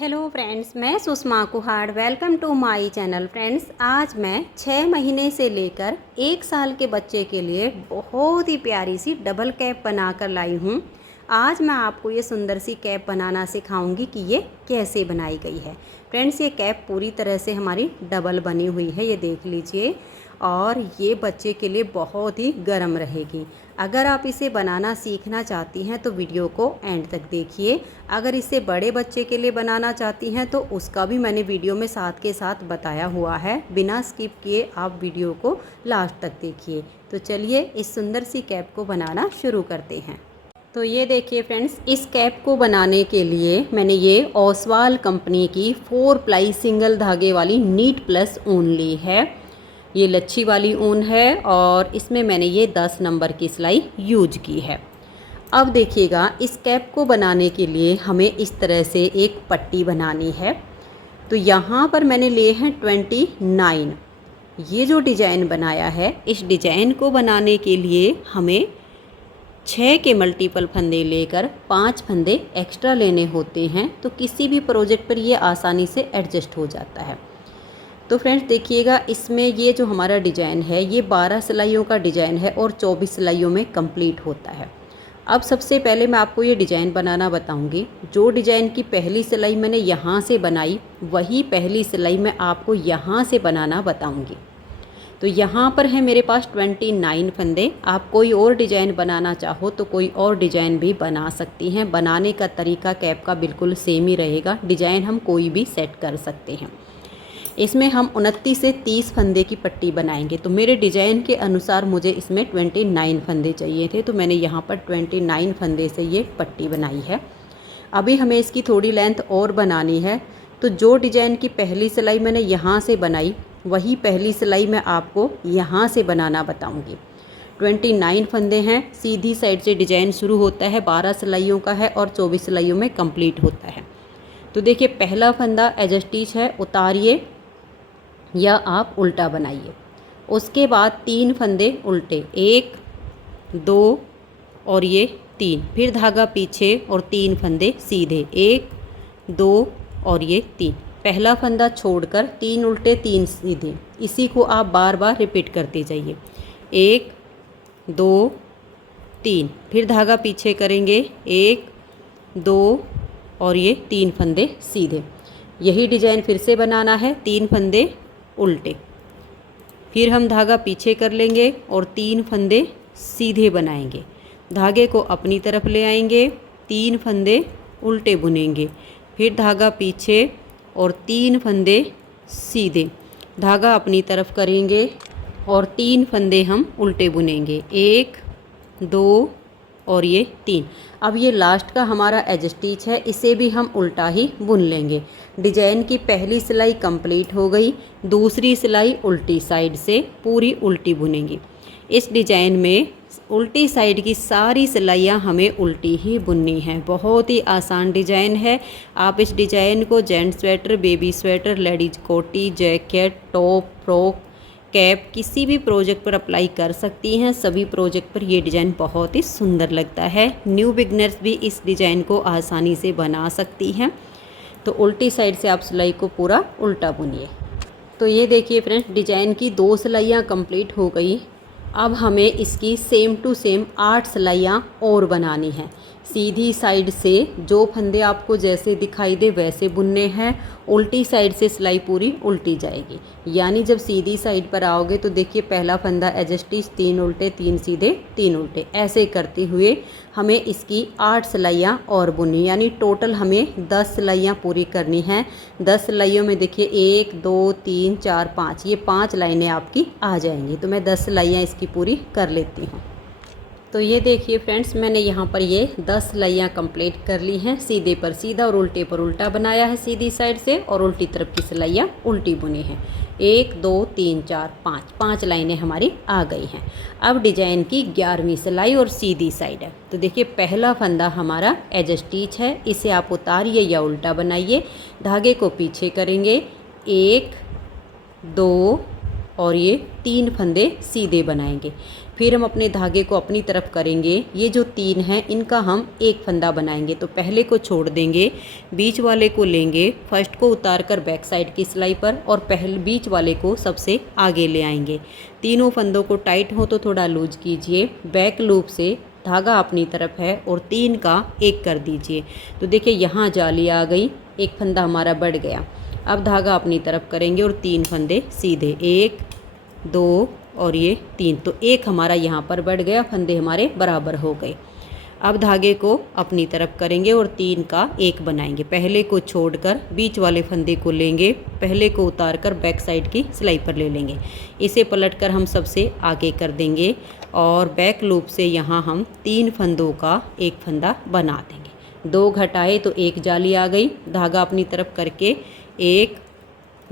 Hello friends, मैं Sushma Kuhad. Welcome to my channel. Friends, आज मैं 6 महीने से लेकर 1 साल के बच्चे के लिए बहुत ही प्यारी सी डबल कैप बनाकर लाई हूँ। आज मैं आपको ये सुंदर सी कैप बनाना सिखाऊंगी कि ये कैसे बनाई गई है। फ्रेंड्स, ये कैप पूरी तरह से हमारी डबल बनी हुई है, ये देख लीजिए। और ये बच्चे के लिए बहुत ही गर्म रहेगी। अगर आप इसे बनाना सीखना चाहती हैं तो वीडियो को एंड तक देखिए। अगर इसे बड़े बच्चे के लिए बनाना चाहती हैं तो उसका भी मैंने वीडियो में साथ के साथ बताया हुआ है। बिना स्किप किए आप वीडियो को लास्ट तक देखिए। तो चलिए इस सुंदर सी कैप को बनाना शुरू करते हैं। तो ये देखिए फ्रेंड्स, इस कैप को बनाने के लिए मैंने ये ओसवाल कंपनी की 4 प्लाई सिंगल धागे वाली नीट प्लस ऊन ली है। ये लच्छी वाली ऊन है और इसमें मैंने ये 10 नंबर की सिलाई यूज की है। अब देखिएगा, इस कैप को बनाने के लिए हमें इस तरह से एक पट्टी बनानी है। तो यहाँ पर मैंने लिए हैं 29। ये जो डिज़ाइन बनाया है, इस डिज़ाइन को बनाने के लिए हमें 6 के मल्टीपल फंदे लेकर 5 फंदे एक्स्ट्रा लेने होते हैं। तो किसी भी प्रोजेक्ट पर ये आसानी से एडजस्ट हो जाता है। तो फ्रेंड्स देखिएगा, इसमें ये जो हमारा डिज़ाइन है ये 12 सिलाइयों का डिज़ाइन है और 24 सिलाइयों में कंप्लीट होता है। अब सबसे पहले मैं आपको ये डिज़ाइन बनाना बताऊंगी। जो डिज़ाइन की पहली सिलाई मैंने यहाँ से बनाई, वही पहली सिलाई मैं आपको यहाँ से बनाना बताऊंगी। तो यहाँ पर है मेरे पास 29 फंदे। आप कोई और डिज़ाइन बनाना चाहो तो कोई और डिज़ाइन भी बना सकती हैं। बनाने का तरीका कैप का बिल्कुल सेम ही रहेगा। डिज़ाइन हम कोई भी सेट कर सकते हैं। इसमें हम 29 से 30 फंदे की पट्टी बनाएंगे। तो मेरे डिज़ाइन के अनुसार मुझे इसमें 29 फंदे चाहिए थे, तो मैंने यहाँ पर 29 फंदे से ये पट्टी बनाई है। अभी हमें इसकी थोड़ी लेंथ और बनानी है। तो जो डिज़ाइन की पहली सिलाई मैंने यहाँ से बनाई, वही पहली सिलाई मैं आपको यहाँ से बनाना बताऊँगी। 29 फंदे हैं। सीधी साइड से डिज़ाइन शुरू होता है, 12 सिलाइयों का है और 24 सिलाइयों में कंप्लीट होता है। तो देखिए, पहला फंदा एज स्टिच है, उतारिए या आप उल्टा बनाइए। उसके बाद 3 फंदे उल्टे, 1 2 और ये 3, फिर धागा पीछे और 3 फंदे सीधे, 1 2 और ये 3। पहला फंदा छोड़कर 3 उल्टे 3 सीधे। इसी को आप बार बार रिपीट करते जाइए। 1 2 3, फिर धागा पीछे करेंगे, 1 2 और ये 3 फंदे सीधे। यही डिज़ाइन फिर से बनाना है, 3 फंदे उल्टे, फिर हम धागा पीछे कर लेंगे और 3 फंदे सीधे बनाएंगे। धागे को अपनी तरफ ले आएंगे, 3 फंदे उल्टे बुनेंगे, फिर धागा पीछे और 3 फंदे सीधे। धागा अपनी तरफ करेंगे और 3 फंदे हम उल्टे बुनेंगे, 1 2 और ये 3। अब ये लास्ट का हमारा एज स्टिच है, इसे भी हम उल्टा ही बुन लेंगे। डिज़ाइन की पहली सिलाई कंप्लीट हो गई। दूसरी सिलाई उल्टी साइड से पूरी उल्टी बुनेंगी। इस डिज़ाइन में उल्टी साइड की सारी सिलाइयाँ हमें उल्टी ही बुननी है। बहुत ही आसान डिज़ाइन है। आप इस डिज़ाइन को gents sweater, baby sweater, ladies कोटी, जैकेट, टॉप, फ्रॉक, कैप, किसी भी प्रोजेक्ट पर अप्लाई कर सकती हैं। सभी प्रोजेक्ट पर ये डिज़ाइन बहुत ही सुंदर लगता है। न्यू बिगनर्स भी इस डिज़ाइन को आसानी से बना सकती हैं। तो उल्टी साइड से आप सिलाई को पूरा उल्टा बुनिए। तो ये देखिए फ्रेंड्स, डिज़ाइन की 2 सिलाइयाँ कंप्लीट हो गई। अब हमें इसकी सेम टू सेम 8 सिलाइयाँ और बनानी हैं। सीधी साइड से जो फंदे आपको जैसे दिखाई दे वैसे बुनने हैं। उल्टी साइड से सिलाई पूरी उल्टी जाएगी। यानी जब सीधी साइड पर आओगे तो देखिए, पहला फंदा एज स्टिच, 3 उल्टे 3 सीधे 3 उल्टे, ऐसे करते हुए हमें इसकी 8 सिलाइयाँ और बुननी। यानी टोटल हमें 10 सिलाइयाँ पूरी करनी हैं। 10 सिलाइयों में देखिए 1 2 3 4 5, ये 5 लाइनें आपकी आ जाएंगी। तो मैं 10 सिलाइयाँ इसकी पूरी कर लेती हूँ। तो ये देखिए फ्रेंड्स, मैंने यहाँ पर ये 10 सिलाइयाँ कंप्लीट कर ली हैं। सीधे पर सीधा और उल्टे पर उल्टा बनाया है सीधी साइड से, और उल्टी तरफ की सिलाइयाँ उल्टी बुनी हैं। 1 2 3 4 5, 5 लाइनें हमारी आ गई हैं। अब डिज़ाइन की 11वीं सिलाई और सीधी साइड है। तो देखिए, पहला फंदा हमारा एज स्टिच है, इसे आप उतारिए या उल्टा बनाइए। धागे को पीछे करेंगे, 1 2 और ये 3 फंदे सीधे बनाएंगे। फिर हम अपने धागे को अपनी तरफ करेंगे। ये जो 3 हैं इनका हम एक फंदा बनाएंगे। तो पहले को छोड़ देंगे, बीच वाले को लेंगे, फर्स्ट को उतार कर बैक साइड की सिलाई पर और पहले बीच वाले को सबसे आगे ले आएंगे। तीनों फंदों को टाइट हो तो थोड़ा लूज कीजिए। बैक लूप से धागा अपनी तरफ है और 3 का एक कर दीजिए। तो देखिए यहाँ जाली आ गई, एक फंदा हमारा बढ़ गया। अब धागा अपनी तरफ करेंगे और 3 फंदे सीधे, 1 2 और ये 3। तो एक हमारा यहाँ पर बढ़ गया, फंदे हमारे बराबर हो गए। अब धागे को अपनी तरफ करेंगे और 3 का एक बनाएंगे। पहले को छोड़कर बीच वाले फंदे को लेंगे, पहले को उतार कर बैक साइड की सिलाई पर ले लेंगे। इसे पलटकर हम सबसे आगे कर देंगे और बैक लूप से यहाँ हम 3 फंदों का एक फंदा बना देंगे। 2 घटाए तो एक जाली आ गई। धागा अपनी तरफ करके 1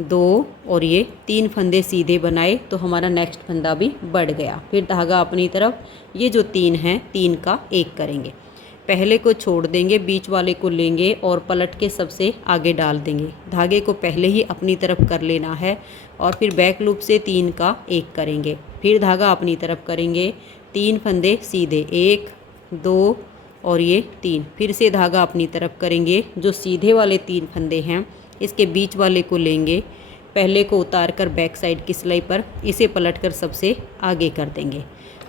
2 और ये 3 फंदे सीधे बनाए तो हमारा नेक्स्ट फंदा भी बढ़ गया। फिर धागा अपनी तरफ, ये जो 3 हैं 3 का एक करेंगे। पहले को छोड़ देंगे, बीच वाले को लेंगे और पलट के सबसे आगे डाल देंगे। धागे को पहले ही अपनी तरफ कर लेना है और फिर बैक लूप से 3 का एक करेंगे। फिर धागा अपनी तरफ करेंगे, 3 फंदे सीधे, 1 2 और ये 3। फिर से धागा अपनी तरफ करेंगे, जो सीधे वाले 3 फंदे हैं इसके बीच वाले को लेंगे, पहले को उतार कर बैक साइड की सिलाई पर, इसे पलटकर सबसे आगे कर देंगे।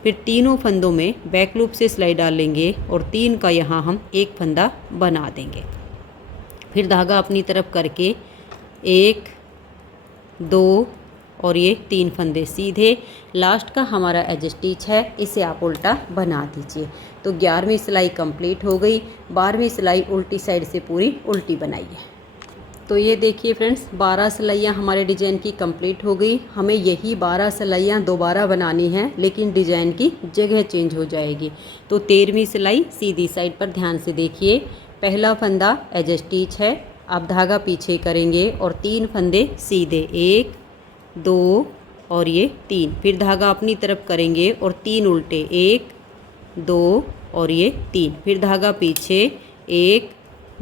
फिर तीनों फंदों में बैक लूप से सिलाई डालेंगे और 3 का यहाँ हम एक फंदा बना देंगे। फिर धागा अपनी तरफ करके 1 2 और ये 3 फंदे सीधे। लास्ट का हमारा एज स्टिच है, इसे आप उल्टा बना दीजिए। तो 11वीं सिलाई कंप्लीट हो गई। 12वीं सिलाई उल्टी साइड से पूरी उल्टी बनाइए। तो ये देखिए फ्रेंड्स, 12 सिलाइयाँ हमारे डिज़ाइन की कंप्लीट हो गई। हमें यही 12 सिलाइयाँ दोबारा बनानी हैं, लेकिन डिज़ाइन की जगह चेंज हो जाएगी। तो 13वीं सिलाई सीधी साइड पर ध्यान से देखिए। पहला फंदा एज स्टिच है, आप धागा पीछे करेंगे और 3 फंदे सीधे, 1 2 और ये 3। फिर धागा अपनी तरफ करेंगे और 3 उल्टे, 1 2 और ये 3। फिर धागा पीछे, 1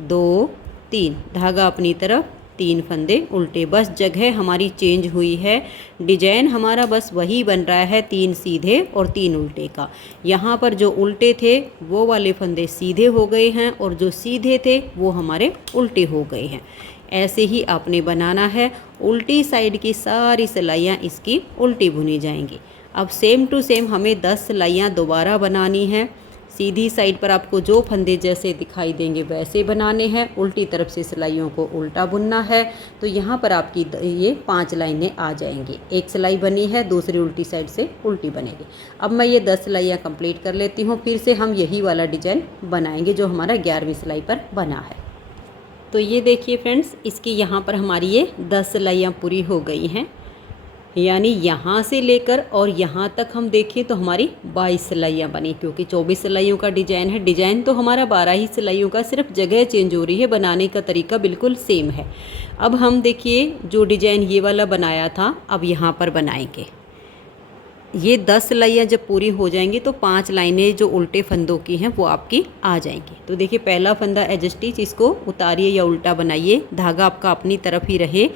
2 3। धागा अपनी तरफ, 3 फंदे उल्टे। बस जगह हमारी चेंज हुई है, डिजाइन हमारा बस वही बन रहा है, 3 सीधे और 3 उल्टे का। यहाँ पर जो उल्टे थे वो वाले फंदे सीधे हो गए हैं और जो सीधे थे वो हमारे उल्टे हो गए हैं। ऐसे ही आपने बनाना है। उल्टी साइड की सारी सिलाइयाँ इसकी उल्टी बुनी जाएंगी। अब सेम टू सेम हमें 10 सिलाइयाँ दोबारा बनानी है। सीधी साइड पर आपको जो फंदे जैसे दिखाई देंगे वैसे बनाने हैं। उल्टी तरफ से सिलाइयों को उल्टा बुनना है। तो यहाँ पर आपकी ये 5 लाइनें आ जाएंगी। एक सिलाई बनी है, दूसरी उल्टी साइड से उल्टी बनेगी। अब मैं ये 10 सिलाइयाँ कंप्लीट कर लेती हूँ, फिर से हम यही वाला डिजाइन बनाएंगे जो हमारा 11वीं सिलाई पर बना है। तो ये देखिए फ्रेंड्स, इसकी यहाँ पर हमारी ये 10 सिलाइयाँ पूरी हो गई हैं। यानी यहाँ से लेकर और यहाँ तक हम देखें तो हमारी 22 सिलाइयाँ बनी, क्योंकि 24 सिलाइयों का डिज़ाइन है। डिज़ाइन तो हमारा 12 ही सिलाइयों का, सिर्फ जगह चेंज हो रही है, बनाने का तरीका बिल्कुल सेम है। अब हम देखिए जो डिज़ाइन ये वाला बनाया था, अब यहाँ पर बनाएंगे। ये 10 सिलाइयाँ जब पूरी हो जाएंगी तो 5 लाइनें जो उल्टे फंदों की हैं वो आपकी आ जाएंगी। तो देखिए पहला फंदा एज स्टिच, इसको उतारिए या उल्टा बनाइए। धागा आपका अपनी तरफ ही रहे।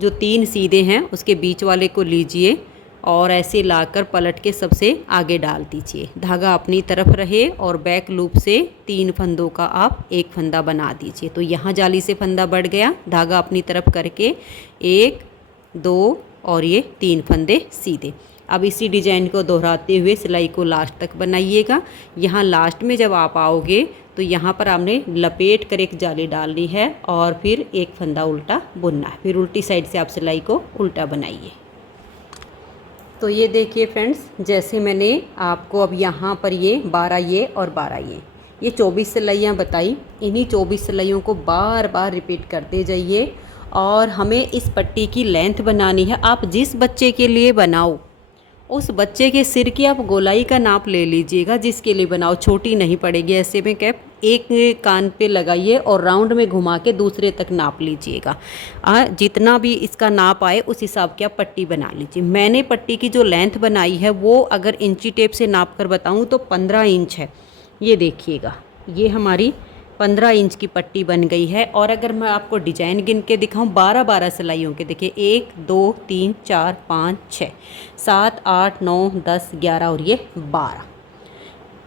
जो 3 सीधे हैं उसके बीच वाले को लीजिए और ऐसे लाकर पलट के सबसे आगे डाल दीजिए। धागा अपनी तरफ रहे और बैक लूप से 3 फंदों का आप एक फंदा बना दीजिए। तो यहाँ जाली से फंदा बढ़ गया। धागा अपनी तरफ करके 1 2 और ये 3 फंदे सीधे। अब इसी डिज़ाइन को दोहराते हुए सिलाई को लास्ट तक बनाइएगा। यहाँ लास्ट में जब आप आओगे तो यहाँ पर आपने लपेट कर एक जाली डालनी है और फिर एक फंदा उल्टा बुनना है। फिर उल्टी साइड से आप सिलाई को उल्टा बनाइए। तो ये देखिए फ्रेंड्स, जैसे मैंने आपको अब यहाँ पर ये 12 ये और 12 ये 24 सिलाइयाँ बताई। इन्हीं 24 सिलाइयों को बार बार रिपीट करते जाइए और हमें इस पट्टी की लेंथ बनानी है। आप जिस बच्चे के लिए बनाओ उस बच्चे के सिर की आप गोलाई का नाप ले लीजिएगा, जिसके लिए बनाओ। छोटी नहीं पड़ेगी। ऐसे में कैप एक कान पे लगाइए और राउंड में घुमा के दूसरे तक नाप लीजिएगा। जितना भी इसका नाप आए उस हिसाब की आप पट्टी बना लीजिए। मैंने पट्टी की जो लेंथ बनाई है वो अगर इंची टेप से नाप कर बताऊँ तो 15 इंच है। ये देखिएगा, ये हमारी 15 इंच की पट्टी बन गई है। और अगर मैं आपको डिजाइन गिन के दिखाऊं 12-12 सिलाइयों के, देखिए 1 2 3 4 5 6 7 8 9 10 11 और ये 12,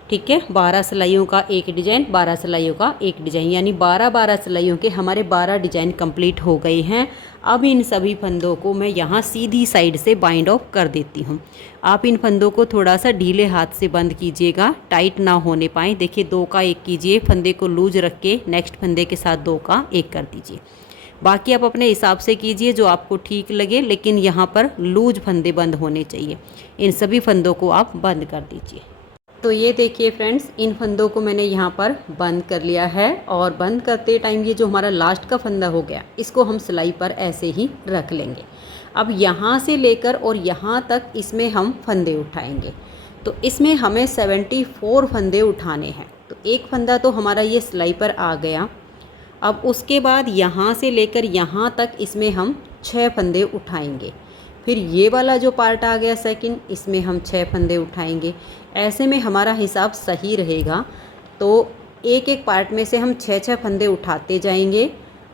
ठीक है। 12 सिलाइयों का एक डिज़ाइन, 12 सिलाइयों का एक डिज़ाइन, यानी 12-12 सिलाइयों के हमारे 12 डिज़ाइन कंप्लीट हो गए हैं। अब इन सभी फंदों को मैं यहाँ सीधी साइड से बाइंड ऑफ कर देती हूँ। आप इन फंदों को थोड़ा सा ढीले हाथ से बंद कीजिएगा, टाइट ना होने पाए। देखिए 2 का 1 कीजिए, फंदे को लूज रख के नेक्स्ट फंदे के साथ 2 का 1 कर दीजिए। बाकी आप अपने हिसाब से कीजिए जो आपको ठीक लगे, लेकिन यहाँ पर लूज फंदे बंद होने चाहिए। इन सभी फंदों को आप बंद कर दीजिए। तो ये देखिए फ्रेंड्स, इन फंदों को मैंने यहाँ पर बंद कर लिया है। और बंद करते टाइम ये जो हमारा लास्ट का फंदा हो गया, इसको हम सिलाई पर ऐसे ही रख लेंगे। अब यहाँ से लेकर और यहाँ तक इसमें हम फंदे उठाएंगे। तो इसमें हमें 74 फंदे उठाने हैं। तो एक फंदा तो हमारा ये सिलाई पर आ गया। अब उसके बाद यहाँ से लेकर यहाँ तक इसमें हम 6 फंदे उठाएंगे। फिर ये वाला जो पार्ट आ गया सेकंड, इसमें हम 6 फंदे उठाएंगे। ऐसे में हमारा हिसाब सही रहेगा। तो एक एक पार्ट में से हम 6-6 फंदे उठाते जाएंगे।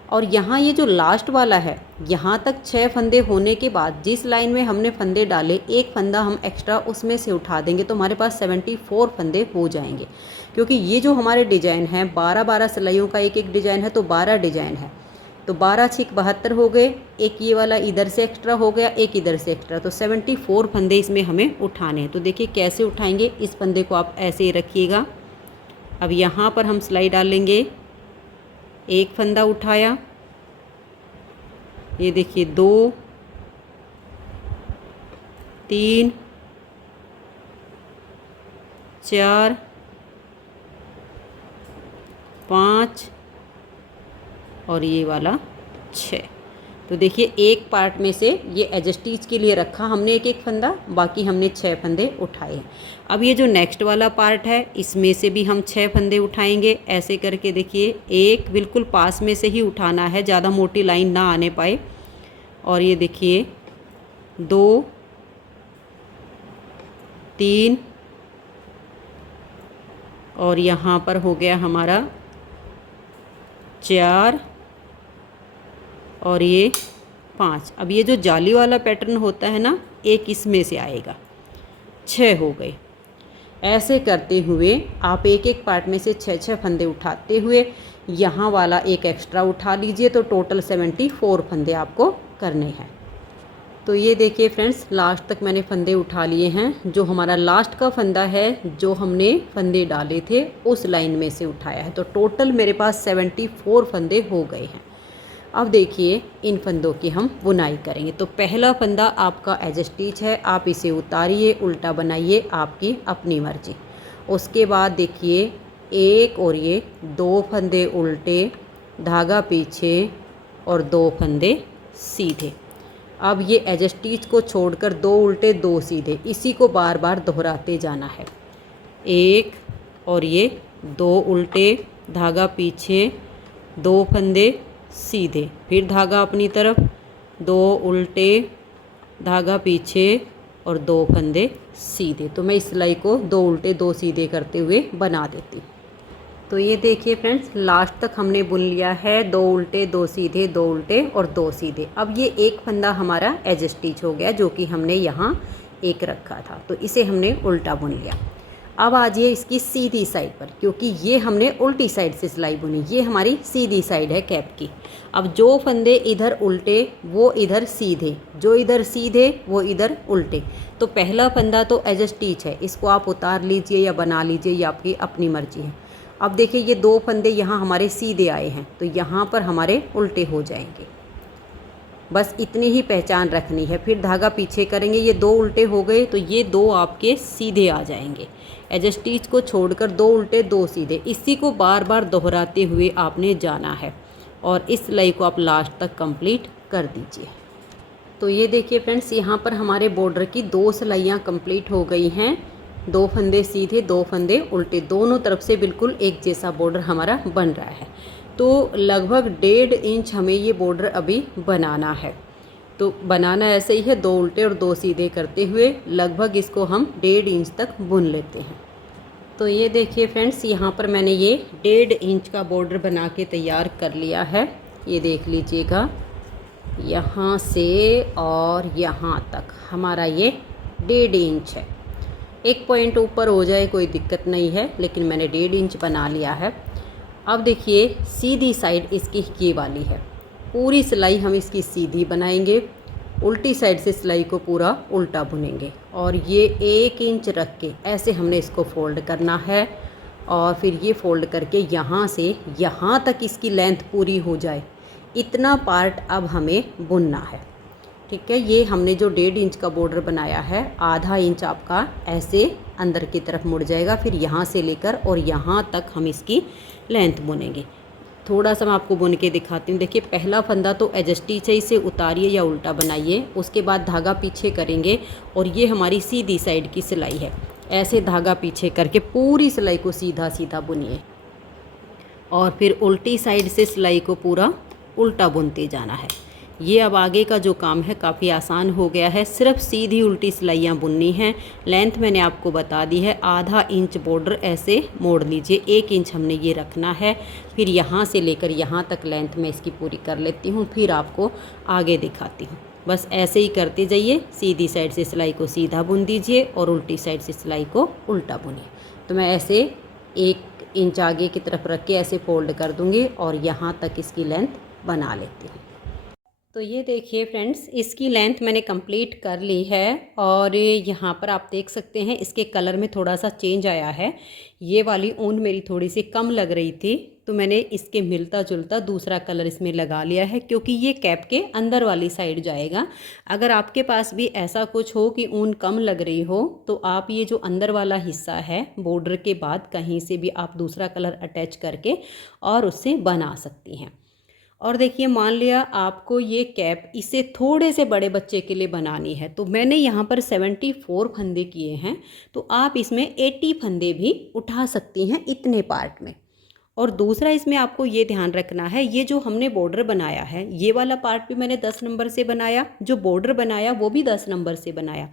और यहाँ ये जो लास्ट वाला है, यहाँ तक 6 फंदे होने के बाद जिस लाइन में हमने फंदे डाले, एक फंदा हम एक्स्ट्रा उसमें से उठा देंगे, तो हमारे पास 74 फंदे हो जाएंगे। क्योंकि ये जो हमारे डिज़ाइन हैं 12-12 सिलाइयों का एक एक डिज़ाइन है, तो 12 डिज़ाइन है। तो 12 6 72 हो गए, एक ये वाला इधर से एक्स्ट्रा हो गया, एक इधर से एक्स्ट्रा, तो 74 फंदे इसमें हमें उठाने हैं। तो देखिए कैसे उठाएंगे, इस फंदे को आप ऐसे ही रखिएगा। अब यहाँ पर हम सिलाई डालेंगे, एक फंदा उठाया, ये देखिए 2 3 4 5 और ये वाला 6। तो देखिए एक पार्ट में से ये एज स्टिच के लिए रखा हमने एक एक फंदा, बाकी हमने 6 फंदे उठाए हैं। अब ये जो नेक्स्ट वाला पार्ट है, इसमें से भी हम 6 फंदे उठाएंगे। ऐसे करके देखिए एक बिल्कुल पास में से ही उठाना है, ज़्यादा मोटी लाइन ना आने पाए। और ये देखिए 2 3 और यहाँ पर हो गया हमारा 4 और ये 5। अब ये जो जाली वाला पैटर्न होता है ना, एक इसमें से आएगा, 6 हो गए। ऐसे करते हुए आप एक एक पार्ट में से 6-6 फंदे उठाते हुए यहाँ वाला एक एक्स्ट्रा उठा लीजिए। तो टोटल 74 फंदे आपको करने हैं। तो ये देखिए फ्रेंड्स, लास्ट तक मैंने फंदे उठा लिए हैं। जो हमारा लास्ट का फंदा है, जो हमने फंदे डाले थे उस लाइन में से उठाया है। तो टोटल मेरे पास 74 फंदे हो गए हैं। अब देखिए इन फंदों की हम बुनाई करेंगे। तो पहला फंदा आपका एज स्टिच है, आप इसे उतारिए, उल्टा बनाइए, आपकी अपनी मर्जी। उसके बाद देखिए एक और ये 2 फंदे उल्टे, धागा पीछे और 2 फंदे सीधे। अब ये एज स्टिच को छोड़कर 2 उल्टे 2 सीधे, इसी को बार बार दोहराते जाना है। एक और ये 2 उल्टे, धागा पीछे, 2 फंदे सीधे, फिर धागा अपनी तरफ, 2 उल्टे, धागा पीछे और 2 फंदे सीधे। तो मैं इस सिलाई को 2 उल्टे 2 सीधे करते हुए बना देती हूँ। तो ये देखिए फ्रेंड्स, लास्ट तक हमने बुन लिया है, 2 उल्टे 2 सीधे, 2 उल्टे और 2 सीधे। अब ये एक फंदा हमारा एज स्टिच हो गया, जो कि हमने यहाँ एक रखा था, तो इसे हमने उल्टा बुन लिया। अब आ जाइए इसकी सीधी साइड पर, क्योंकि ये हमने उल्टी साइड से सिलाई बुनी, ये हमारी सीधी साइड है कैप की। अब जो फंदे इधर उल्टे वो इधर सीधे, जो इधर सीधे वो इधर उल्टे। तो पहला फंदा तो एज स्टिच है, इसको आप उतार लीजिए या बना लीजिए, ये आपकी अपनी मर्जी है। अब देखिए ये 2 फंदे यहाँ हमारे सीधे आए हैं, तो यहाँ पर हमारे उल्टे हो जाएंगे। बस इतनी ही पहचान रखनी है। फिर धागा पीछे करेंगे, ये 2 उल्टे हो गए, तो ये 2 आपके सीधे आ जाएंगे। एज स्टिच को छोड़कर 2 उल्टे 2 सीधे, इसी को बार बार दोहराते हुए आपने जाना है। और इस सिलाई को आप लास्ट तक कंप्लीट कर दीजिए। तो ये देखिए फ्रेंड्स, यहाँ पर हमारे बॉर्डर की 2 सिलाइयाँ कंप्लीट हो गई हैं। 2 फंदे सीधे, 2 फंदे उल्टे, दोनों तरफ से बिल्कुल एक जैसा बॉर्डर हमारा बन रहा है। तो लगभग 1.5 इंच हमें ये बॉर्डर अभी बनाना है। तो बनाना ऐसे ही है, 2 उल्टे और 2 सीधे करते हुए लगभग इसको हम 1.5 इंच तक बुन लेते हैं। तो ये देखिए फ्रेंड्स, यहाँ पर मैंने ये 1.5 इंच का बॉर्डर बना के तैयार कर लिया है। ये देख लीजिएगा, यहाँ से और यहाँ तक हमारा ये 1.5 इंच है। एक पॉइंट ऊपर हो जाए कोई दिक्कत नहीं है, लेकिन मैंने 1.5 इंच बना लिया है। अब देखिए सीधी साइड इसकी ये वाली है, पूरी सिलाई हम इसकी सीधी बनाएंगे, उल्टी साइड से सिलाई को पूरा उल्टा बुनेंगे और ये 1 इंच रख के ऐसे हमने इसको फोल्ड करना है। और फिर ये फोल्ड करके यहाँ से यहाँ तक इसकी लेंथ पूरी हो जाए, इतना पार्ट अब हमें बुनना है। ठीक है, ये हमने जो 1.5 इंच का बॉर्डर बनाया है, आधा इंच आपका ऐसे अंदर की तरफ मुड़ जाएगा। फिर यहाँ से लेकर और यहाँ तक हम इसकी लेंथ बुनेंगे। थोड़ा सा मैं आपको बुन के दिखाती हूँ। देखिए, पहला फंदा तो एडजस्टी से इसे उतारिए या उल्टा बनाइए, उसके बाद धागा पीछे करेंगे और ये हमारी सीधी साइड की सिलाई है। ऐसे धागा पीछे करके पूरी सिलाई को सीधा सीधा बुनिए और फिर उल्टी साइड से सिलाई को पूरा उल्टा बुनते जाना है। ये अब आगे का जो काम है काफ़ी आसान हो गया है। सिर्फ सीधी उल्टी सिलाइयाँ बुननी हैं। लेंथ मैंने आपको बता दी है, आधा इंच बॉर्डर ऐसे मोड़ लीजिए, 1 इंच हमने ये रखना है। फिर यहाँ से लेकर यहाँ तक लेंथ मैं इसकी पूरी कर लेती हूँ, फिर आपको आगे दिखाती हूँ। बस ऐसे ही करते जाइए, सीधी साइड से सिलाई को सीधा बुन दीजिए और उल्टी साइड से सिलाई को उल्टा बुनिए। तो मैं ऐसे 1 इंच आगे की तरफ रख के ऐसे फोल्ड कर दूँगी और यहाँ तक इसकी लेंथ बना लेती हूँ। तो ये देखिए फ्रेंड्स, इसकी लेंथ मैंने कंप्लीट कर ली है और यहाँ पर आप देख सकते हैं इसके कलर में थोड़ा सा चेंज आया है। ये वाली ऊन मेरी थोड़ी सी कम लग रही थी, तो मैंने इसके मिलता जुलता दूसरा कलर इसमें लगा लिया है, क्योंकि ये कैप के अंदर वाली साइड जाएगा। अगर आपके पास भी ऐसा कुछ हो कि ऊन कम लग रही हो, तो आप ये जो अंदर वाला हिस्सा है बॉर्डर के बाद कहीं से भी आप दूसरा कलर अटैच करके और उससे बना सकती हैं। और देखिए, मान लिया आपको ये कैप इसे थोड़े से बड़े बच्चे के लिए बनानी है, तो मैंने यहाँ पर 74 फंदे किए हैं, तो आप इसमें 80 फंदे भी उठा सकती हैं इतने पार्ट में। और दूसरा इसमें आपको ये ध्यान रखना है, ये जो हमने बॉर्डर बनाया है, ये वाला पार्ट भी मैंने 10 नंबर से बनाया, जो बॉर्डर बनाया वो भी 10 नंबर से बनाया।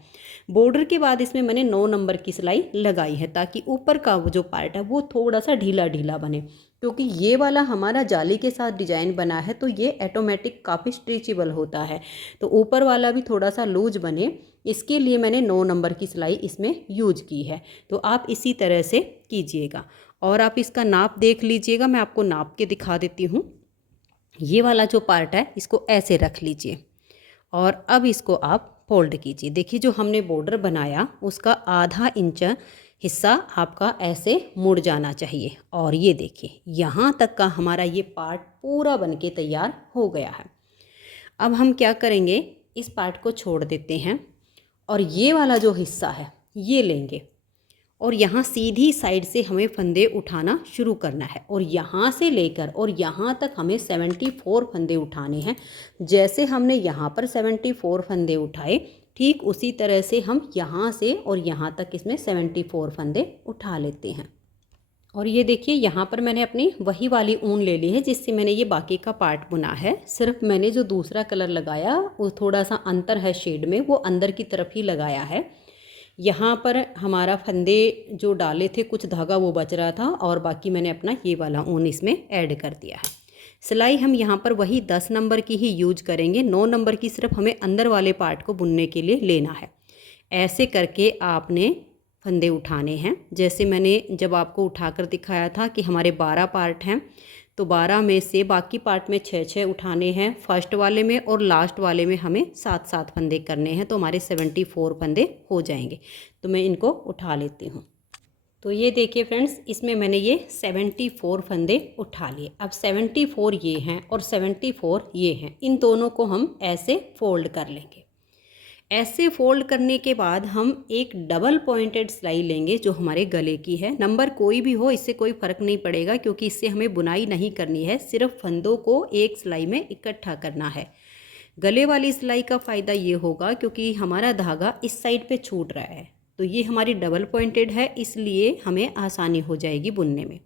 बॉर्डर के बाद इसमें मैंने 9 नंबर की सिलाई लगाई है, ताकि ऊपर का जो पार्ट है वो थोड़ा सा ढीला ढीला बने, क्योंकि ये वाला हमारा जाली के साथ डिजाइन बना है, तो ये ऑटोमेटिक काफ़ी स्ट्रेचेबल होता है, तो ऊपर वाला भी थोड़ा सा लूज बने, इसके लिए मैंने 9 नंबर की सिलाई इसमें यूज की है। तो आप इसी तरह से कीजिएगा और आप इसका नाप देख लीजिएगा। मैं आपको नाप के दिखा देती हूँ। ये वाला जो पार्ट है इसको ऐसे रख लीजिए और अब इसको आप फोल्ड कीजिए। देखिए, जो हमने बॉर्डर बनाया उसका आधा इंच हिस्सा आपका ऐसे मुड़ जाना चाहिए और ये देखिए यहाँ तक का हमारा ये पार्ट पूरा बनके तैयार हो गया है। अब हम क्या करेंगे, इस पार्ट को छोड़ देते हैं और ये वाला जो हिस्सा है ये लेंगे और यहाँ सीधी साइड से हमें फंदे उठाना शुरू करना है और यहाँ से लेकर और यहाँ तक हमें 74 फंदे उठाने हैं। जैसे हमने यहाँ पर 74 फंदे उठाए, ठीक उसी तरह से हम यहाँ से और यहाँ तक इसमें 74 फंदे उठा लेते हैं। और ये देखिए, यहाँ पर मैंने अपनी वही वाली ऊन ले ली है जिससे मैंने ये बाकी का पार्ट बुना है। सिर्फ मैंने जो दूसरा कलर लगाया वो थोड़ा सा अंतर है शेड में, वो अंदर की तरफ ही लगाया है। यहाँ पर हमारा फंदे जो डाले थे कुछ धागा वो बच रहा था और बाकी मैंने अपना ये वाला ऊन इसमें ऐड कर दिया है। सिलाई हम यहाँ पर वही 10 नंबर की ही यूज करेंगे, 9 नंबर की सिर्फ हमें अंदर वाले पार्ट को बुनने के लिए लेना है। ऐसे करके आपने फंदे उठाने हैं। जैसे मैंने जब आपको उठाकर दिखाया था कि हमारे 12 पार्ट हैं, तो 12 में से बाकी पार्ट में 6-6 उठाने हैं, फर्स्ट वाले में और लास्ट वाले में हमें 7-7 फंदे करने हैं, तो हमारे 74 फंदे हो जाएंगे। तो मैं इनको उठा लेती हूँ। तो ये देखिए फ्रेंड्स, इसमें मैंने ये 74 फंदे उठा लिए। अब 74 ये हैं और 74 ये हैं, इन दोनों को हम ऐसे फोल्ड कर लेंगे। ऐसे फोल्ड करने के बाद हम एक डबल पॉइंटेड सिलाई लेंगे जो हमारे गले की है। नंबर कोई भी हो, इससे कोई फ़र्क नहीं पड़ेगा, क्योंकि इससे हमें बुनाई नहीं करनी है, सिर्फ फंदों को एक सिलाई में इकट्ठा करना है। गले वाली सिलाई का फ़ायदा ये होगा क्योंकि हमारा धागा इस साइड पे छूट रहा है, तो ये हमारी डबल पॉइंटेड है, इसलिए हमें आसानी हो जाएगी बुनने में।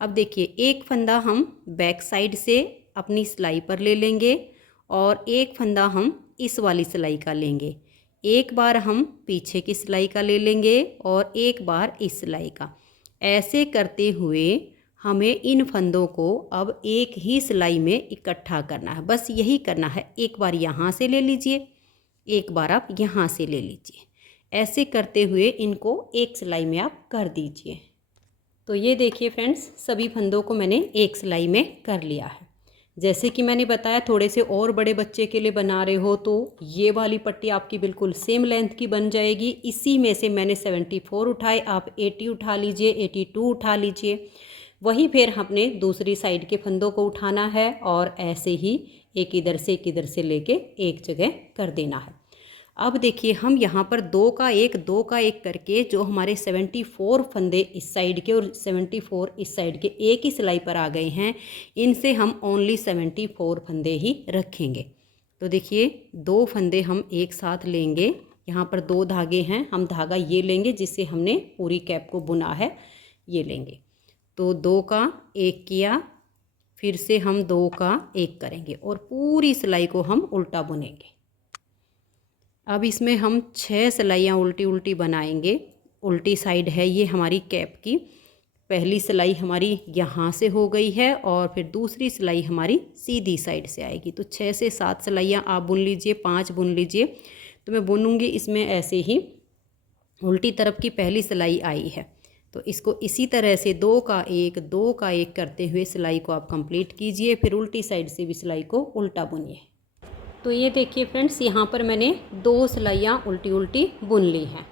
अब देखिए, एक फंदा हम बैक साइड से अपनी सिलाई पर ले लेंगे और एक फंदा हम इस वाली सिलाई का लेंगे। एक बार हम पीछे की सिलाई का ले लेंगे और एक बार इस सिलाई का। ऐसे करते हुए हमें इन फंदों को अब एक ही सिलाई में इकट्ठा करना है। बस यही करना है। एक बार यहाँ से ले लीजिए, एक बार आप यहाँ से ले लीजिए। ऐसे करते हुए इनको एक सिलाई में आप कर दीजिए। तो ये देखिए फ्रेंड्स, सभी फंदों को मैंने एक सिलाई में कर लिया है। जैसे कि मैंने बताया, थोड़े से और बड़े बच्चे के लिए बना रहे हो तो ये वाली पट्टी आपकी बिल्कुल सेम लेंथ की बन जाएगी। इसी में से मैंने 74 उठाए, आप 80 उठा लीजिए, 82 उठा लीजिए। वही फिर हमने दूसरी साइड के फंदों को उठाना है और ऐसे ही एक इधर से लेके एक जगह कर देना है। अब देखिए, हम यहाँ पर दो का एक करके जो हमारे 74 फंदे इस साइड के और 74 इस साइड के एक ही सिलाई पर आ गए हैं, इनसे हम ओनली 74 फंदे ही रखेंगे। तो देखिए, 2 फंदे हम एक साथ लेंगे। यहाँ पर 2 धागे हैं, हम धागा ये लेंगे जिससे हमने पूरी कैप को बुना है, ये लेंगे। तो 2 का 1 किया, फिर से हम 2 का 1 करेंगे और पूरी सिलाई को हम उल्टा बुनेंगे। अब इसमें हम 6 सिलाइयाँ उल्टी उल्टी बनाएंगे। उल्टी साइड है ये हमारी कैप की। पहली सिलाई हमारी यहाँ से हो गई है और फिर दूसरी सिलाई हमारी सीधी साइड से आएगी। तो 6 से 7 सिलाइयाँ आप बुन लीजिए, 5 बुन लीजिए। तो मैं बुनूंगी इसमें ऐसे ही। उल्टी तरफ की पहली सिलाई आई है तो इसको इसी तरह से 2 का 1 करते हुए सिलाई को आप कंप्लीट कीजिए। फिर उल्टी साइड से भी सिलाई को उल्टा बुनिए। तो ये देखिए फ्रेंड्स, यहाँ पर मैंने 2 सिलाइयाँ उल्टी उल्टी बुन ली हैं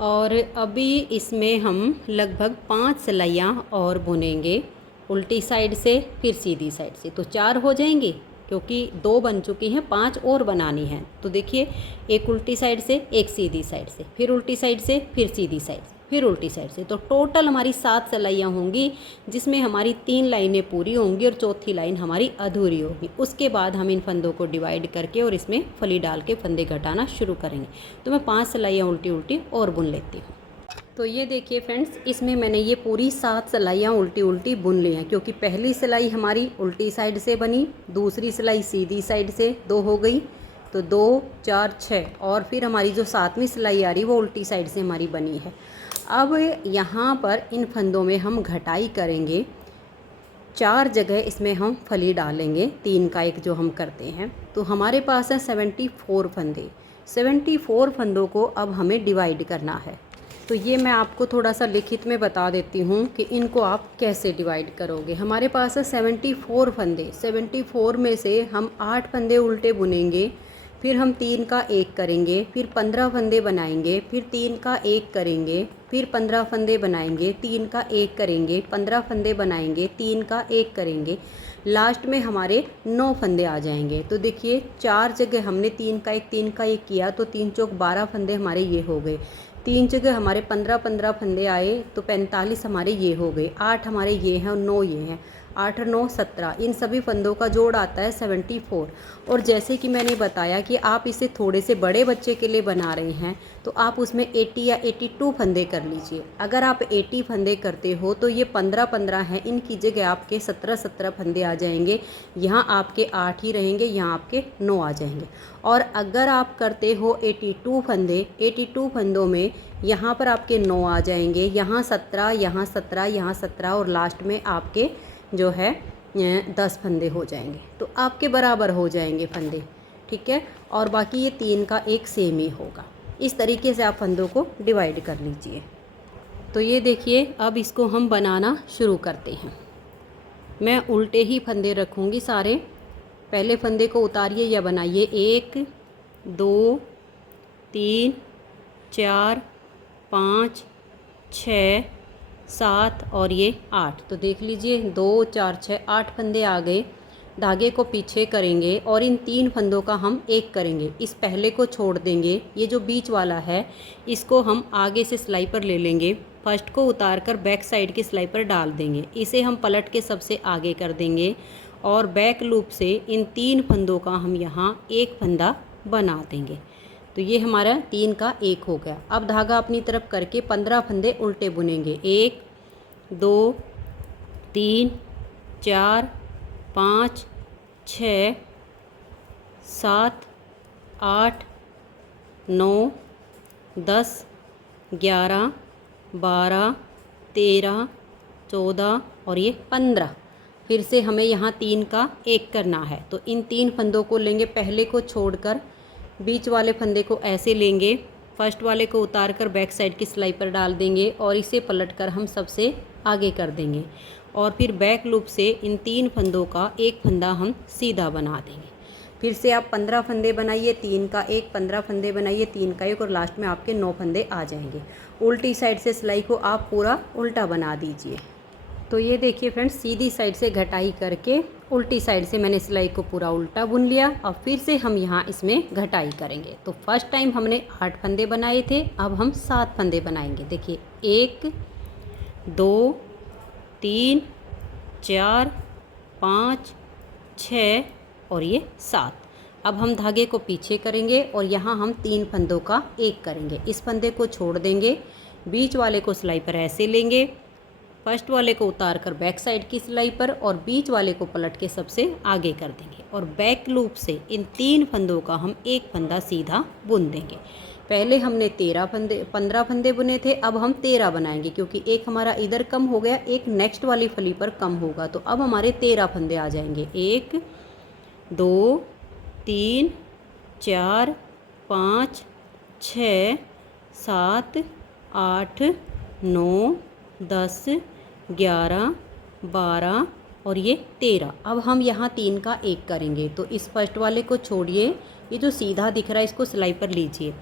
और अभी इसमें हम लगभग 5 सिलाइयाँ और बुनेंगे, उल्टी साइड से फिर सीधी साइड से। तो 4 हो जाएंगे क्योंकि 2 बन चुकी हैं, 5 और बनानी हैं। तो देखिए, एक उल्टी साइड से, एक सीधी साइड से, फिर उल्टी साइड से, फिर सीधी साइड से, फिर उल्टी साइड से। तो टोटल हमारी 7 सिलाइयाँ होंगी जिसमें हमारी 3 लाइनें पूरी होंगी और चौथी लाइन हमारी अधूरी होगी। उसके बाद हम इन फंदों को डिवाइड करके और इसमें फली डाल के फंदे घटाना शुरू करेंगे। तो मैं 5 सिलाइयाँ उल्टी उल्टी और बुन लेती हूँ। तो ये देखिए फ्रेंड्स, इसमें मैंने ये पूरी 7 सिलाइयाँ उल्टी उल्टी बुन ली हैं क्योंकि पहली सिलाई हमारी उल्टी साइड से बनी, दूसरी सिलाई सीधी साइड से 2 हो गई, तो 2 4 6 और फिर हमारी जो 7वीं सिलाई आ रही वो उल्टी साइड से हमारी बनी है। अब यहाँ पर इन फंदों में हम घटाई करेंगे। 4 जगह इसमें हम फली डालेंगे, 3 का 1 जो हम करते हैं। तो हमारे पास है 74 फंदे। 74 फंदों को अब हमें डिवाइड करना है। तो ये मैं आपको थोड़ा सा लिखित में बता देती हूँ कि इनको आप कैसे डिवाइड करोगे। हमारे पास है 74 फंदे। 74 में से हम 8 फंदे उल्टे बुनेंगे, फिर हम 3 का 1 करेंगे, फिर 15 फंदे बनाएंगे, फिर 3 का 1 करेंगे, फिर 15 फंदे बनाएंगे, 3 का 1 करेंगे, 15 फंदे बनाएंगे, 3 का 1 करेंगे। लास्ट में हमारे 9 फंदे आ जाएंगे। तो देखिए, 4 जगह हमने 3 का 1 किया तो 3 चौक 12 फंदे हमारे ये हो गए। 3 जगह हमारे 15 फंदे आए तो 45 हमारे ये हो गए। 8 हमारे ये हैं और 9 ये हैं। 8 और 9 17। इन सभी फंदों का जोड़ आता है 74। और जैसे कि मैंने बताया कि आप इसे थोड़े से बड़े बच्चे के लिए बना रहे हैं तो आप उसमें 80 या 82 फंदे कर लीजिए। अगर आप 80 फंदे करते हो तो ये 15 हैं, इनकी जगह आपके 17 फंदे आ जाएंगे। यहाँ आपके 8 ही रहेंगे, यहाँ आपके 9 आ जाएंगे। और अगर आप करते हो 82 फंदे, 82 फंदों में यहाँ पर आपके 9 आ जाएंगे, यहाँ 17, यहाँ 17, यहाँ 17 और लास्ट में आपके जो है 10 फंदे हो जाएंगे। तो आपके बराबर हो जाएंगे फंदे, ठीक है। और बाकी ये 3 का 1 सेम ही होगा। इस तरीके से आप फंदों को डिवाइड कर लीजिए। तो ये देखिए, अब इसको हम बनाना शुरू करते हैं। मैं उल्टे ही फंदे रखूँगी सारे। पहले फंदे को उतारिए या बनाइए। 1 2 3 4 5 6 7 और ये 8। तो देख लीजिए, 2 4 6 8 फंदे आ गए। धागे को पीछे करेंगे और इन 3 फंदों का हम 1 करेंगे। इस पहले को छोड़ देंगे, ये जो बीच वाला है इसको हम आगे से सिलाई पर ले लेंगे। फर्स्ट को उतार कर बैक साइड की सिलाई पर डाल देंगे। इसे हम पलट के सबसे आगे कर देंगे और बैक लूप से इन 3 फंदों का हम यहाँ 1 फंदा बना देंगे। तो ये हमारा 3 का 1 हो गया। अब धागा अपनी तरफ करके 15 फंदे उल्टे बुनेंगे। 1 2 3 4 5 6 7 8 9 10 11 12 13, 14 और ये 15। फिर से हमें यहाँ 3 का 1 करना है, तो इन 3 फंदों को लेंगे, पहले को छोड़कर बीच वाले फंदे को ऐसे लेंगे, फर्स्ट वाले को उतार कर बैक साइड की सिलाई पर डाल देंगे और इसे पलटकर हम सबसे आगे कर देंगे और फिर बैक लूप से इन 3 फंदों का एक फंदा हम सीधा बना देंगे। फिर से आप 15 फंदे बनाइए, 3 का 1, 15 फंदे बनाइए, 3 का 1 और लास्ट में आपके 9 फंदे आ जाएंगे। उल्टी साइड से सिलाई को आप पूरा उल्टा बना दीजिए। तो ये देखिए फ्रेंड्स, सीधी साइड से घटाई करके उल्टी साइड से मैंने सिलाई को पूरा उल्टा बुन लिया और फिर से हम यहाँ इसमें घटाई करेंगे। तो फर्स्ट टाइम हमने 8 फंदे बनाए थे, अब हम 7 फंदे बनाएंगे। देखिए 1, 2, 3, 4, 5, 6 और ये 7। अब हम धागे को पीछे करेंगे और यहाँ हम 3 फंदों का 1 करेंगे। इस फंदे को छोड़ देंगे, बीच वाले को सिलाई पर ऐसे लेंगे, फर्स्ट वाले को उतार कर बैक साइड की सिलाई पर और बीच वाले को पलट के सबसे आगे कर देंगे और बैक लूप से इन 3 फंदों का हम एक फंदा सीधा बुन देंगे। पहले हमने 15 फंदे बुने थे, अब हम 13 बनाएंगे क्योंकि एक हमारा इधर कम हो गया, एक नेक्स्ट वाली फली पर कम होगा, तो अब हमारे 13 फंदे आ जाएंगे। 1, 2, 3, 4, 5, 6, 7, 8, 9, 10, 11, 12 और ये 13। अब हम यहाँ 3 का 1 करेंगे, तो इस फर्स्ट वाले को छोड़िए, ये जो सीधा दिख रहा है इसको सिलाई पर लीजिए,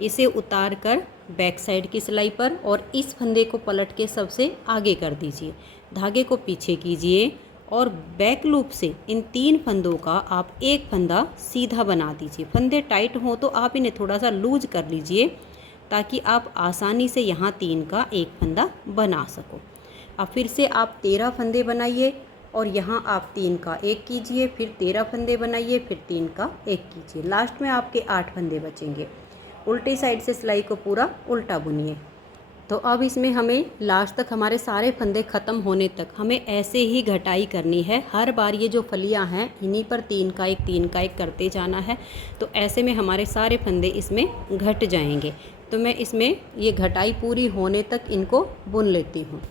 इसे उतार कर बैक साइड की सिलाई पर और इस फंदे को पलट के सबसे आगे कर दीजिए, धागे को पीछे कीजिए और बैक लूप से इन 3 फंदों का आप एक फंदा सीधा बना दीजिए। फंदे टाइट हों तो आप इन्हें थोड़ा सा लूज कर लीजिए ताकि आप आसानी से यहाँ 3 का 1 फंदा बना सको। अब फिर से आप 13 फंदे बनाइए और यहाँ आप 3 का 1 कीजिए, फिर 13 फंदे बनाइए, फिर 3 का 1 कीजिए, लास्ट में आपके 8 फंदे बचेंगे। उल्टी साइड से सिलाई को पूरा उल्टा बुनिए। तो अब इसमें हमें लास्ट तक हमारे सारे फंदे ख़त्म होने तक हमें ऐसे ही घटाई करनी है। हर बार ये जो फलियां हैं इन्हीं पर 3 का 1, 3 का 1 करते जाना है, तो ऐसे में हमारे सारे फंदे इसमें घट जाएंगे। तो मैं इसमें ये घटाई पूरी होने तक इनको बुन लेती हूँ।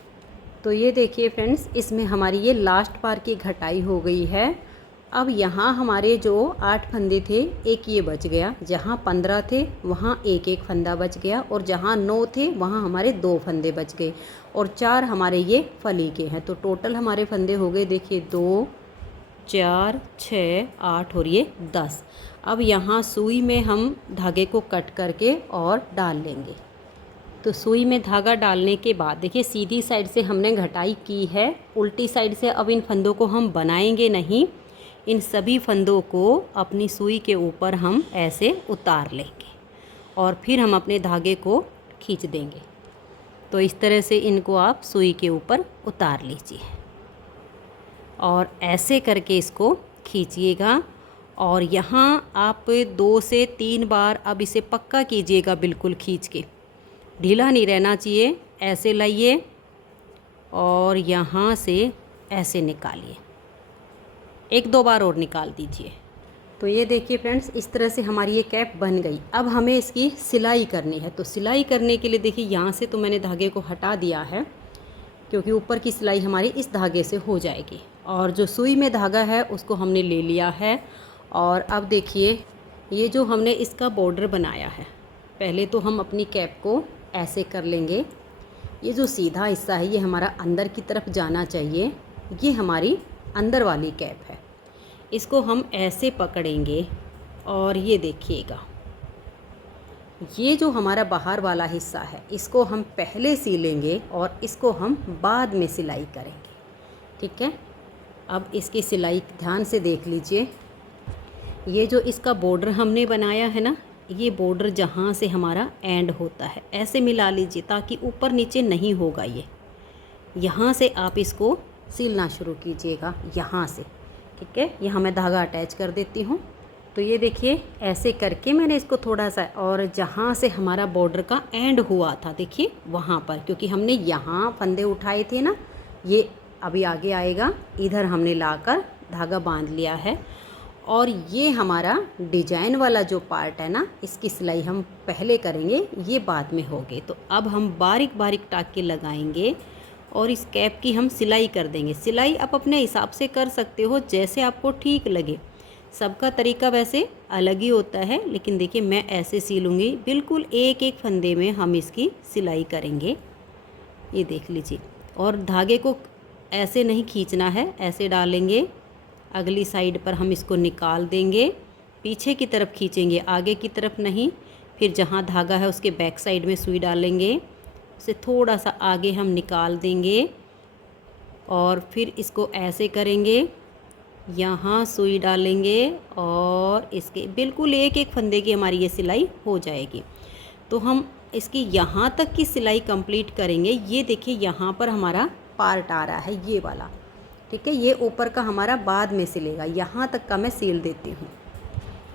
तो ये देखिए फ्रेंड्स, इसमें हमारी ये लास्ट बार की घटाई हो गई है। अब यहाँ हमारे जो 8 फंदे थे, एक ये बच गया, जहाँ 15 थे वहाँ एक एक फंदा बच गया और जहाँ 9 थे वहाँ हमारे 2 फंदे बच गए और 4 हमारे ये फली के हैं। तो टोटल हमारे फंदे हो गए, देखिए 2, 4, 6, 8 और ये 10। अब यहाँ सुई में हम धागे को कट करके और डाल लेंगे। तो सुई में धागा डालने के बाद देखिए सीधी साइड से हमने घटाई की है, उल्टी साइड से अब इन फंदों को हम बनाएंगे नहीं। इन सभी फंदों को अपनी सुई के ऊपर हम ऐसे उतार लेंगे और फिर हम अपने धागे को खींच देंगे। तो इस तरह से इनको आप सुई के ऊपर उतार लीजिए और ऐसे करके इसको खींचिएगा और यहाँ आप 2 से 3 बार अब इसे पक्का कीजिएगा, बिल्कुल खींच के, ढीला नहीं रहना चाहिए। ऐसे लाइए और यहाँ से ऐसे निकालिए, 1-2 बार और निकाल दीजिए। तो ये देखिए फ्रेंड्स, इस तरह से हमारी ये कैप बन गई। अब हमें इसकी सिलाई करनी है। तो सिलाई करने के लिए देखिए यहाँ से तो मैंने धागे को हटा दिया है क्योंकि ऊपर की सिलाई हमारी इस धागे से हो जाएगी और जो सुई में धागा है उसको हमने ले लिया है। और अब देखिए ये जो हमने इसका बॉर्डर बनाया है, पहले तो हम अपनी कैप को ऐसे कर लेंगे। ये जो सीधा हिस्सा है ये हमारा अंदर की तरफ जाना चाहिए, ये हमारी अंदर वाली कैप है। इसको हम ऐसे पकड़ेंगे और ये देखिएगा, ये जो हमारा बाहर वाला हिस्सा है इसको हम पहले सिलेंगे और इसको हम बाद में सिलाई करेंगे, ठीक है। अब इसकी सिलाई ध्यान से देख लीजिए। ये जो इसका बॉर्डर हमने बनाया है ना, ये बॉर्डर जहाँ से हमारा एंड होता है ऐसे मिला लीजिए ताकि ऊपर नीचे नहीं होगा। ये यहाँ से आप इसको सिलना शुरू कीजिएगा, यहाँ से, ठीक है। यहाँ मैं धागा अटैच कर देती हूँ। तो ये देखिए ऐसे करके मैंने इसको थोड़ा सा, और जहाँ से हमारा बॉर्डर का एंड हुआ था देखिए वहाँ पर, क्योंकि हमने यहाँ फंदे उठाए थे ना, ये अभी आगे आएगा, इधर हमने लाकर धागा बांध लिया है। और ये हमारा डिजाइन वाला जो पार्ट है ना, इसकी सिलाई हम पहले करेंगे, ये बाद में होगी। तो अब हम बारीक बारीक टाँके लगाएंगे और इस कैप की हम सिलाई कर देंगे। सिलाई आप अपने हिसाब से कर सकते हो, जैसे आपको ठीक लगे। सबका तरीका वैसे अलग ही होता है, लेकिन देखिए मैं ऐसे सिलूँगी। बिल्कुल एक एक फंदे में हम इसकी सिलाई करेंगे, ये देख लीजिए। और धागे को ऐसे नहीं खींचना है, ऐसे डालेंगे। अगली साइड पर हम इसको निकाल देंगे, पीछे की तरफ खींचेंगे, आगे की तरफ नहीं। फिर जहाँ धागा है उसके बैक साइड में सुई डालेंगे, उसे थोड़ा सा आगे हम निकाल देंगे और फिर इसको ऐसे करेंगे, यहाँ सुई डालेंगे और इसके बिल्कुल एक एक फंदे की हमारी ये सिलाई हो जाएगी। तो हम इसकी यहाँ तक की सिलाई कंप्लीट करेंगे। ये देखिए यहाँ पर हमारा पार्ट आ रहा है ये वाला, ठीक है। ये ऊपर का हमारा बाद में सिलेगा, यहाँ तक का मैं सिल देती हूँ।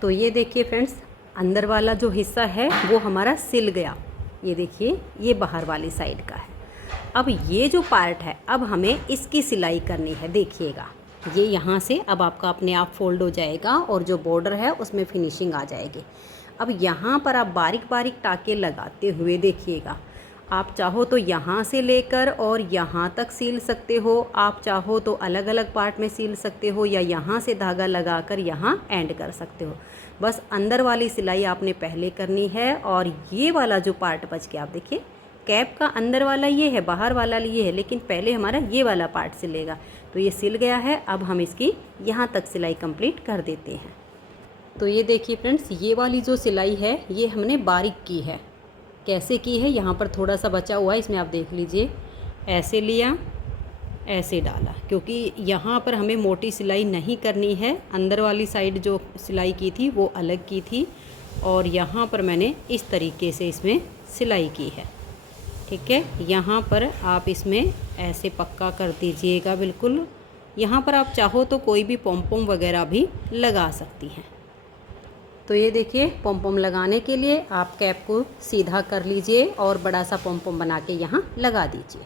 तो ये देखिए फ्रेंड्स, अंदर वाला जो हिस्सा है वो हमारा सिल गया। ये देखिए ये बाहर वाली साइड का है। अब ये जो पार्ट है, अब हमें इसकी सिलाई करनी है। देखिएगा ये यहाँ से अब आपका अपने आप फोल्ड हो जाएगा और जो बॉर्डर है उसमें फिनिशिंग आ जाएगी। अब यहाँ पर आप बारीक बारीक टाके लगाते हुए देखिएगा। आप चाहो तो यहाँ से लेकर और यहाँ तक सील सकते हो, आप चाहो तो अलग अलग पार्ट में सील सकते हो, या यहाँ से धागा लगाकर यहाँ एंड कर सकते हो। बस अंदर वाली सिलाई आपने पहले करनी है। और ये वाला जो पार्ट बच गया, आप देखिए कैप का अंदर वाला ये है, बाहर वाला ये है, लेकिन पहले हमारा ये वाला पार्ट सिलेगा। तो ये सिल गया है, अब हम इसकी यहाँ तक सिलाई कंप्लीट कर देते हैं। तो ये देखिए फ्रेंड्स, ये वाली जो सिलाई है ये हमने बारीक की है। कैसे की है, यहाँ पर थोड़ा सा बचा हुआ है, इसमें आप देख लीजिए। ऐसे लिया, ऐसे डाला, क्योंकि यहाँ पर हमें मोटी सिलाई नहीं करनी है। अंदर वाली साइड जो सिलाई की थी वो अलग की थी, और यहाँ पर मैंने इस तरीके से इसमें सिलाई की है, ठीक है। यहाँ पर आप इसमें ऐसे पक्का कर दीजिएगा बिल्कुल। यहाँ पर आप चाहो तो कोई भी पॉम वगैरह भी लगा सकती हैं। तो ये देखिए पॉम लगाने के लिए आप कैप को सीधा कर लीजिए और बड़ा सा पॉम बना के यहाँ लगा दीजिए।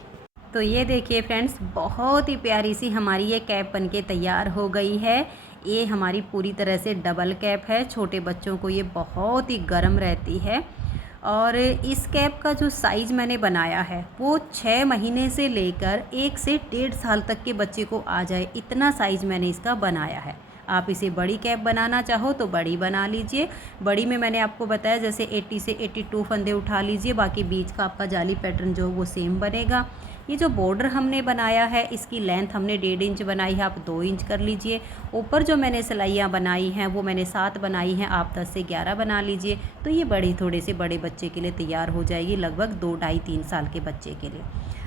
तो ये देखिए फ्रेंड्स, बहुत ही प्यारी सी हमारी ये कैप बनके तैयार हो गई है। ये हमारी पूरी तरह से डबल कैप है। छोटे बच्चों को ये बहुत ही गर्म रहती है। और इस कैप का जो साइज़ मैंने बनाया है वो 6 महीने से लेकर 1 से 1.5 साल तक के बच्चे को आ जाए, इतना साइज़ मैंने इसका बनाया है। आप इसे बड़ी कैप बनाना चाहो तो बड़ी बना लीजिए। बड़ी में मैंने आपको बताया जैसे 80 से 82 फंदे उठा लीजिए, बाकी बीच का आपका जाली पैटर्न जो वो सेम बनेगा। ये जो बॉर्डर हमने बनाया है इसकी लेंथ हमने 1.5 इंच बनाई है, आप 2 इंच कर लीजिए। ऊपर जो मैंने सिलाइयाँ बनाई हैं वो मैंने 7 बनाई हैं, आप 10 से 11 बना लीजिए। तो ये बड़ी थोड़े से बड़े बच्चे के लिए तैयार हो जाएगी, लगभग 2, 2.5, 3 साल के बच्चे के लिए।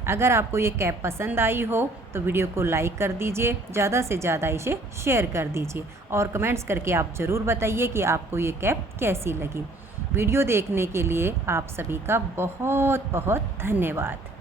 अगर आपको ये कैप पसंद आई हो तो वीडियो को लाइक कर दीजिए, ज़्यादा से ज़्यादा इसे शेयर कर दीजिए और कमेंट्स करके आप ज़रूर बताइए कि आपको ये कैप कैसी लगी। वीडियो देखने के लिए आप सभी का बहुत बहुत धन्यवाद।